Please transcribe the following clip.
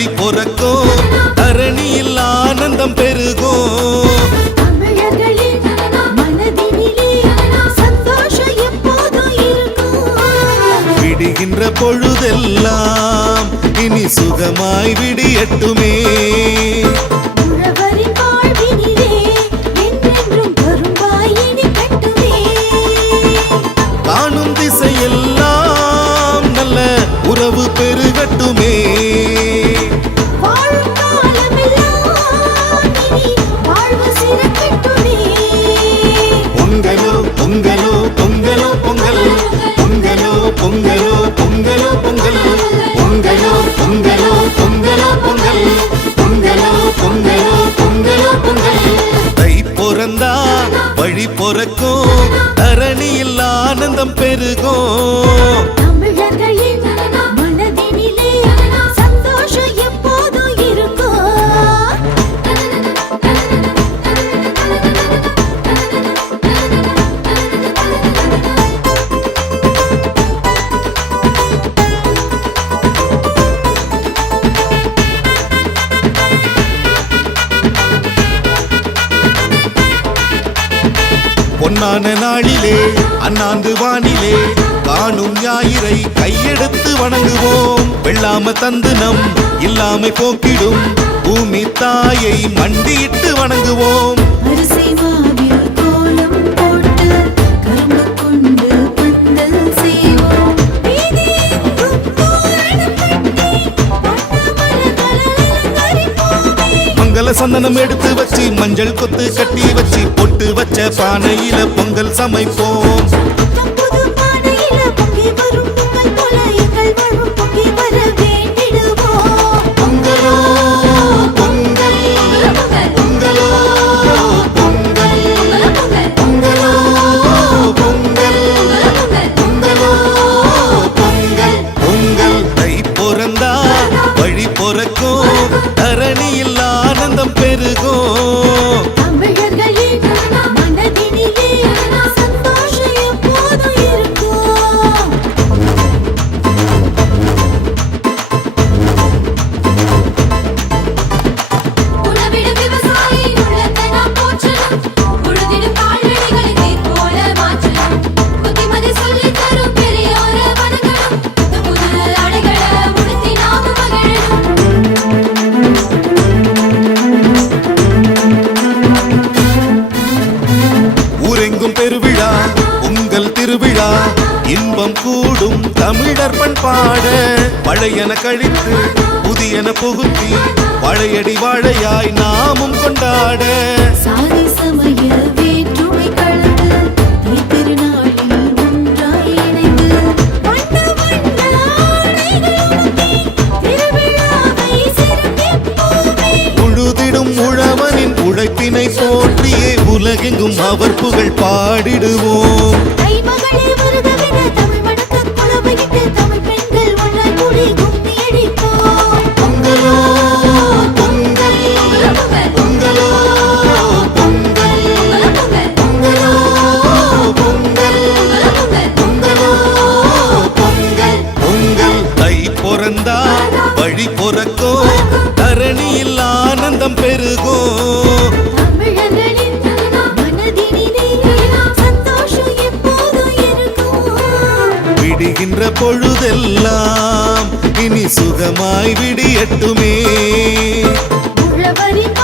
வழி பொறக்கும். தரணியில் ஆனந்தம் பெருகும். விடுகின்ற பொழுதெல்லாம் இனி சுகமாய் விடியட்டுமே. வழி பிறக்கும். தரணியில் ஆனந்தம் பெருகும். பொன்னான நாளிலே அண்ணாந்து வானிலே காணும் ஞாயிறை கையெடுத்து வணங்குவோம். வெள்ளாம தந்து நம் இல்லாமை போக்கிடும். பூமி தாயை மண்டியிட்டு வணங்குவோம். மங்கள சந்தனம் எடுத்து வச்சு மஞ்சள் கொத்து கட்டி வச்சு பொட்டு வச்ச பானையில பொங்கல் சமைப்போம் புது பானையில பொங்கி வரும் பொங்கல் போல எங்கள் வாழ்வும் பொங்கி வர பொங்கல் பொங்கல் பொங்கல் பொங்கல் பொங்கல் பெருகும். ஊரெங்கும் பெருவிழா உங்கள் திருவிழா. இன்பம் கூடும் தமிழர் பண்பாட. பழையன கழித்து புதியன புகுத்தி பழையடி வாழையாய் நாமும் கொண்டாட. சாதி சமய பொங்கல் பொங்கலோ பொங்கல் பொங்கல். தை பிறந்தா வழி பிறக்கும். தரணியில் ஆனந்தம் பெருகும். பொழுதெல்லாம் இனி சுகமாய் விடியட்டுமே. உழவரின்